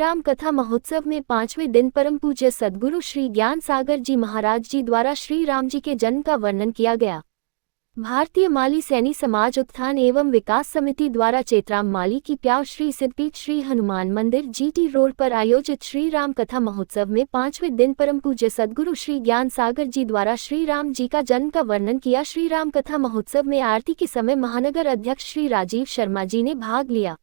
राम कथा महोत्सव में 5वें दिन परम पूज्य सद्गुरु श्री ज्ञान सागर जी महाराज जी द्वारा श्री राम जी के जन्म का वर्णन किया गया। भारतीय माली सैनी समाज उत्थान एवं विकास समिति द्वारा चेतराम माली की प्याव श्री सिद्धपीठ श्री हनुमान मंदिर जीटी रोड पर आयोजित श्री राम कथा महोत्सव में 5वें दिन परम पूज्य सद्गुरु श्री ज्ञान सागर जी द्वारा श्री राम जी का जन्म का वर्णन किया। श्री राम कथा महोत्सव में आरती के समय महानगर अध्यक्ष श्री राजीव शर्मा जी ने भाग लिया।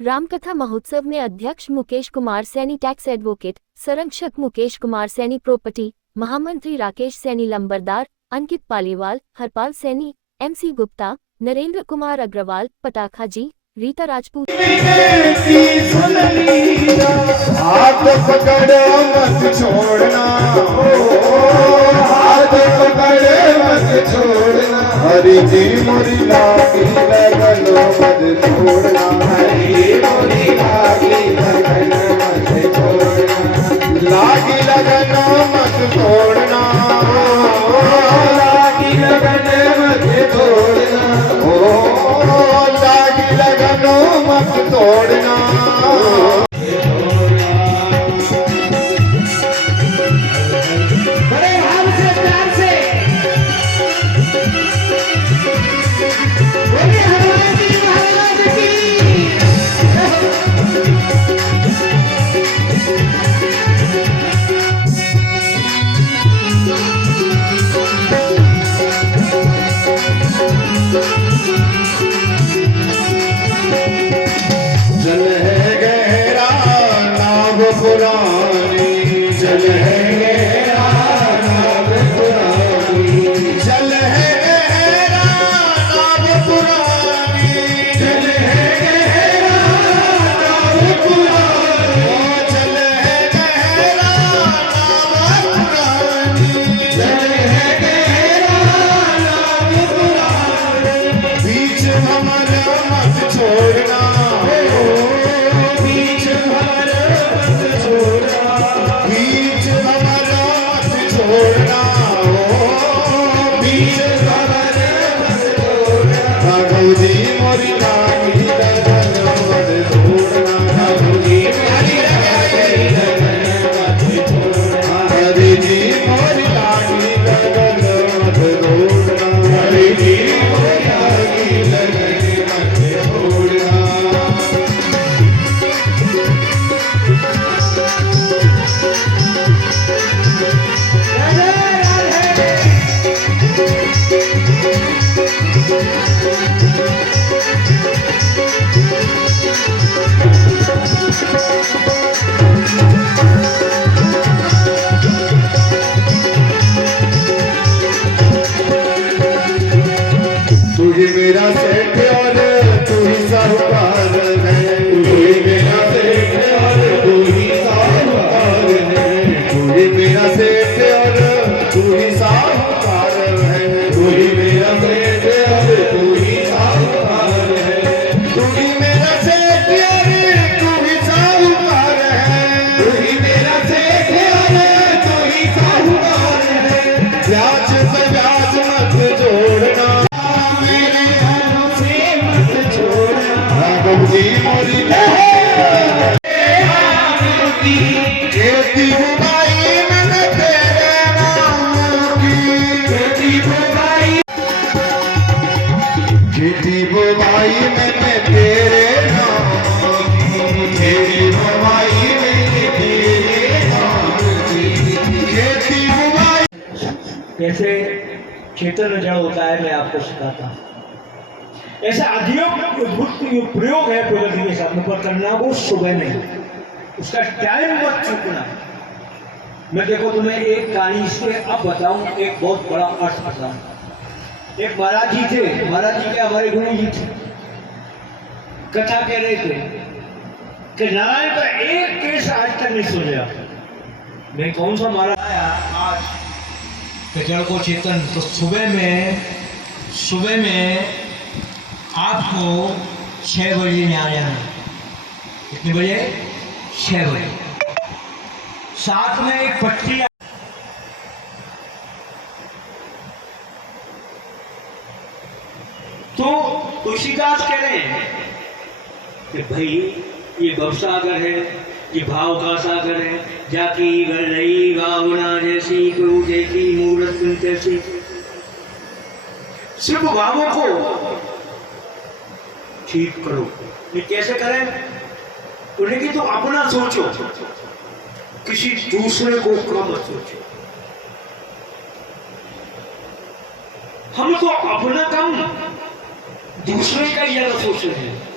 रामकथा महोत्सव में अध्यक्ष मुकेश कुमार सैनी टैक्स एडवोकेट, संरक्षक मुकेश कुमार सैनी प्रॉपर्टी, महामंत्री राकेश सैनी लंबरदार, अंकित पालीवाल, हरपाल सैनी, एमसी गुप्ता, नरेंद्र कुमार अग्रवाल, पटाखा जी, रीता राजपूत। हाथ पकड़ मत छोड़ना, हाथ पकड़ मत छोड़ना, हरि जी मोरी लागी लगन मत छोड़ना, हरि मोरी लागी लगन मत छोड़ना, लागी लगन मत छोड़ना, लागी लगन मत छोड़ना, ओ लागी लगन मत तोड़ना। जल है गहरा नाव पुरानी, जल है गहरा नाव पुरानी, जल है गहरा नाव पुरानी, जल है गहरा नाव पुरानी, जल है गहरा नाव पुरानी, जल है गहरा नाव पुरानी, बीच हमारा मत छोड़ना, बीच हमारा मत छोड़ना, बीच हमारा मत छोड़ना, बीच हमारा मत छोड़ना, राघव जी मोरी लागी लगन मत छोड़ना, राघव जी मोरी लागी लगन मत छोड़ना, हरि जी मोरी लागी लगन मत छोड़ना, हरि जी मोरी लागी लगन मत छोड़ना। तू ही मेरा सेठ और तू ही साहूकार है, तू ही मेरा सेठ और तू ही साहूकार है, तू ही मेरा सेठ और तू ही साहूकार है, तू ही मेरा सेठ और तू ही साहूकार है, तू ही मेरा सेठ और तू ही साहूकार है, तू ही मेरा सेठ और तू ही साहूकार है, ब्याज पे ब्याज मत जोड़ना, राघव जी मोरी खेती बुबाई मैंने तेरे नाम की, खेती बुबाई, खेती बुबाई मैंने तेरे नाम की, खेती बुबाई मैंने तेरे नाम की, खेती बुबाई। कैसे खेतर में जड़ होता है मैं आपको सिखाता हूँ। ऐसा अद्भुत प्रयोग है प्रगति के साथ में, पर करना वो सुबह नहीं, उसका टाइम मत चूकना। मैं देखो तुम्हें एक कहानी इसके अब बताऊं, एक बहुत बड़ा अर्थ बताऊं। एक महाराज जी थे, महाराज जी के हमारे गुरु जी थे, कथा कह रहे थे कि नारायण का एक केस आज तक नहीं सुना। मैं कौन सा महाराज आया आज कि जड़ को चेतन, तो सुबह में आपको 6 बजे में आ जाना। कितने बजे? 6 बजे। साथ में एक पट्टी, तो तुलसीदास कह रहे हैं कि भाई ये भवसागर है, ये भाव का सागर है। जाकी घर रही भावना जैसी, गुरु देखी मूरत तैसी। सिर्फ भावों को ठीक करो। ये कैसे करें? उन्हें कि तुम अपना सोचो, किसी दूसरे को कम मत सोचो। हम तो अपना कम दूसरे का ही ज्यादा सोच रहे हैं।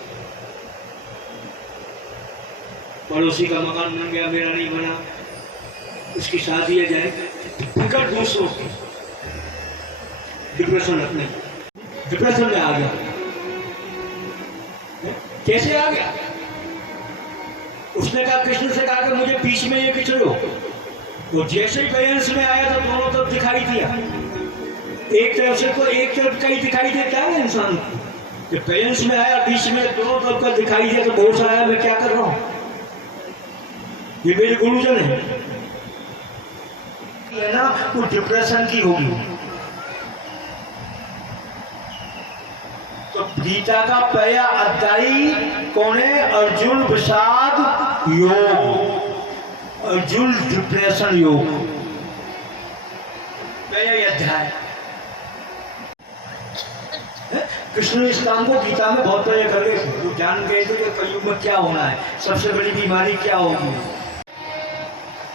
पड़ोसी का मकान बन गया, मेरा नहीं बना, उसकी शादी है जाए, फिक्र दूसरों की। डिप्रेशन अपने डिप्रेशन में आ गया। कैसे आ गया? उसने कहा, कृष्ण से कहा कि मुझे बीच में ये पिछड़ो। वो जैसे ही पेरेंट्स में आया तो दोनों तरफ दिखाई दिया। एक तरफ से तो एक तरफ का ही दिखाई देता है इंसान को। जब पेरेंट्स में आया, बीच में दोनों तरफ का दिखाई दिया तो बहुत सारा मैं क्या कर रहा हूँ, ये मेरे गुरुजन है ना, वो डिप्रेशन की होगी। तो गीता का पहला अध्याय कौन है? अर्जुन विषाद योग, अर्जुन डिप्रेशन योग, पहला अध्याय। कृष्ण इस काम को गीता में बहुत पहले कर गए थे। वो जान गए थे कि कलयुग में क्या होना है, सबसे बड़ी बीमारी क्या होगी।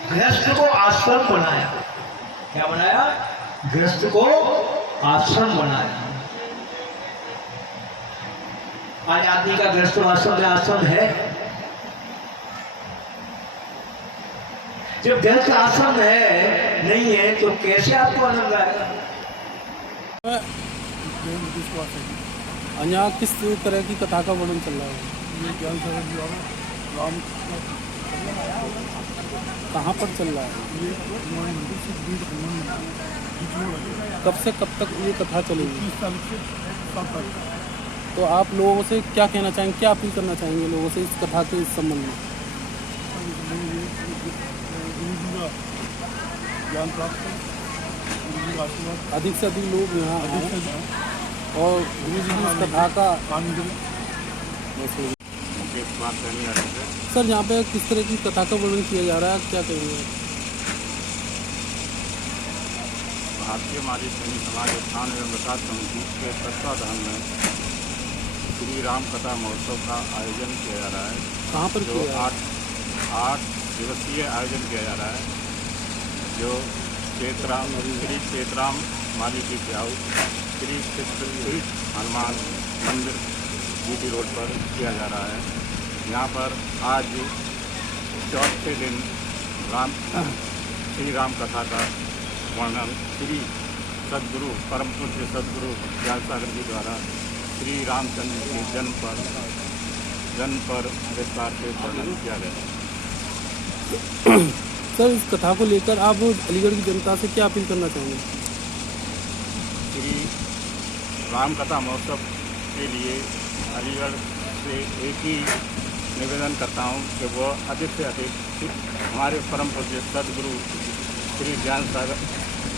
गृहस्थ को आश्रम बनाया। क्या बनाया? गृहस्थ को आश्रम बनाया। आज आदमी का गृहस्थ आश्रम में आश्रम है। जब गृहस्थ आश्रम है नहीं है तो कैसे आपको आनंद आएगा? यहाँ किस तरह की कथा का वर्णन चल रहा है? ये ज्ञान सागर जी और राम कहाँ पर चल रहा है? ये कब से कब तक ये कथा चलेगी? तो आप लोगों से क्या कहना चाहेंगे, क्या अपील करना चाहेंगे लोगों से इस कथा के इस संबंध में? ज्ञान प्राप्त अधिक से अधिक लोग यहाँ और गुरु जी की इस कथा का सर यहाँ पे किस तरह की कथा का वर्णन किया जा रहा है, क्या कहेंगे? भारतीय माली सैनी समाज उत्थान एवं विकास समिति के तत्वाधान में श्री राम कथा महोत्सव का आयोजन किया जा रहा है। कहाँ पर जो 8 दिवसीय आयोजन किया जा रहा है, जो श्री क्षेत्राम माली की प्याऊ श्री हनुमान मंदिर जीटी रोड पर किया जा रहा है। यहाँ पर आज चौथे दिन श्री राम कथा का वर्णन श्री सद्गुरु परम पूज्य सद्गुरु ज्ञान सागर जी द्वारा श्री रामचंद्र के जन्म पर विस्तार से वर्णन किया गया। सर इस कथा को लेकर आप अलीगढ़ की जनता से क्या अपील करना चाहेंगे? श्री राम कथा महोत्सव के लिए अलीगढ़ से एक ही निवेदन करता हूँ कि वो अधिक से अधिक हमारे परम पूज्य सद्गुरु श्री ज्ञान सागर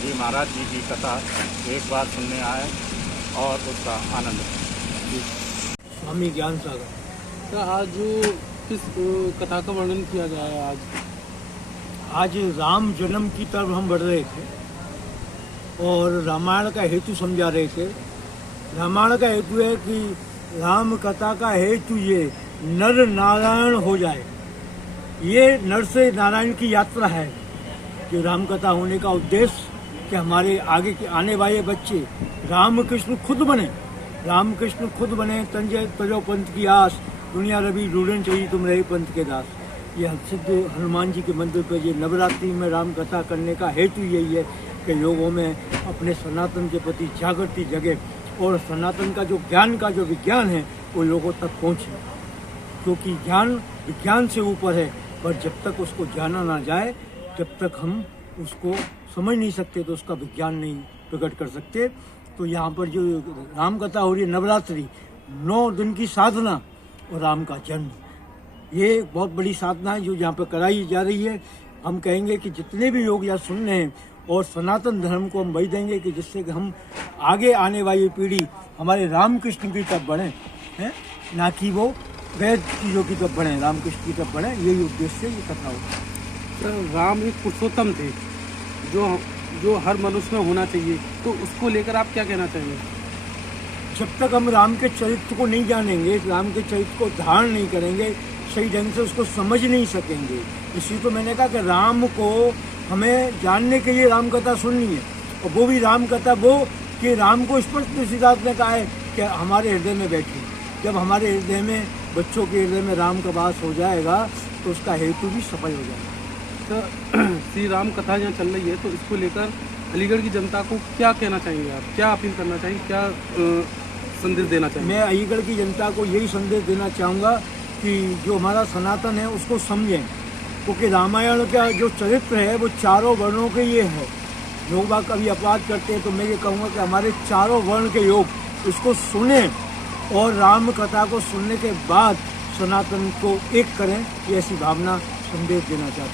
जी महाराज जी की कथा एक बार सुनने आए और उसका आनंद लें। स्वामी ज्ञान सागर तो आज किस कथा का वर्णन किया गया है? आज राम जन्म की तरफ हम बढ़ रहे थे और रामायण का हेतु समझा रहे थे। रामायण का हेतु है कि राम कथा का हेतु ये नर नारायण हो जाए। ये नर से नारायण की यात्रा है कि राम कथा होने का उद्देश्य कि हमारे आगे के आने वाले बच्चे रामकृष्ण खुद बने, रामकृष्ण खुद बने। तंजय तजो पंथ की आस, दुनिया रवि ढूंढन चाहिए तुम रहे पंथ के दास। ये सिद्ध हनुमान जी के मंदिर पर ये नवरात्रि में राम कथा करने का हेतु यही है कि लोगों में अपने सनातन के प्रति जागृति जगे और सनातन का जो ज्ञान का जो विज्ञान है वो लोगों तक पहुँचे। क्योंकि ज्ञान विज्ञान से ऊपर है, पर जब तक उसको जाना ना जाए जब तक हम उसको समझ नहीं सकते तो उसका विज्ञान नहीं प्रकट कर सकते। तो यहाँ पर जो राम कथा हो रही है नवरात्रि, 9 दिन की साधना और राम का जन्म, ये बहुत बड़ी साधना है जो यहाँ पर कराई जा रही है। हम कहेंगे कि जितने भी लोग यहाँ सुन रहे हैं और सनातन धर्म को हम बही देंगे कि जिससे कि हम आगे आने वाली पीढ़ी हमारे रामकृष्ण की तरफ बढ़े हैं, ना कि वो गैर चीज़ों की तरफ बढ़ें, रामकृष्ण की तरफ बढ़ें, यही उद्देश्य से ये कथा होती है। सर, राम एक पुरुषोत्तम थे जो हर मनुष्य में होना चाहिए, तो उसको लेकर आप क्या कहना चाहेंगे? जब तक हम राम के चरित्र को नहीं जानेंगे, राम के चरित्र को धारण नहीं करेंगे, सही ढंग से उसको समझ नहीं सकेंगे। इसलिए तो मैंने कहा कि राम को हमें जानने के लिए राम कथा सुननी है, और वो भी राम कथा वो कि राम को स्पष्ट सिद्धार्थ ने कहा है कि हमारे हृदय में बैठे। जब हमारे हृदय में, बच्चों के हृदय में राम का वास हो जाएगा तो उसका हेतु भी सफल हो जाएगा। तो श्री राम कथा यहाँ चल रही है, तो इसको लेकर अलीगढ़ की जनता को क्या कहना चाहेंगे आप? क्या अपील करना चाहेंगे, क्या संदेश देना चाहेंगे? मैं अलीगढ़ की जनता को यही संदेश देना चाहूँगा कि जो हमारा सनातन है उसको समझें, क्योंकि रामायण का जो चरित्र है वो चारों वर्णों के ये है। लोग बाग कभी अपवाद करते हैं, तो मैं ये कहूँगा कि हमारे चारों वर्ण के योग इसको सुने और राम कथा को सुनने के बाद सनातन को एक करें, ये ऐसी भावना संदेश देना चाहता हूँ।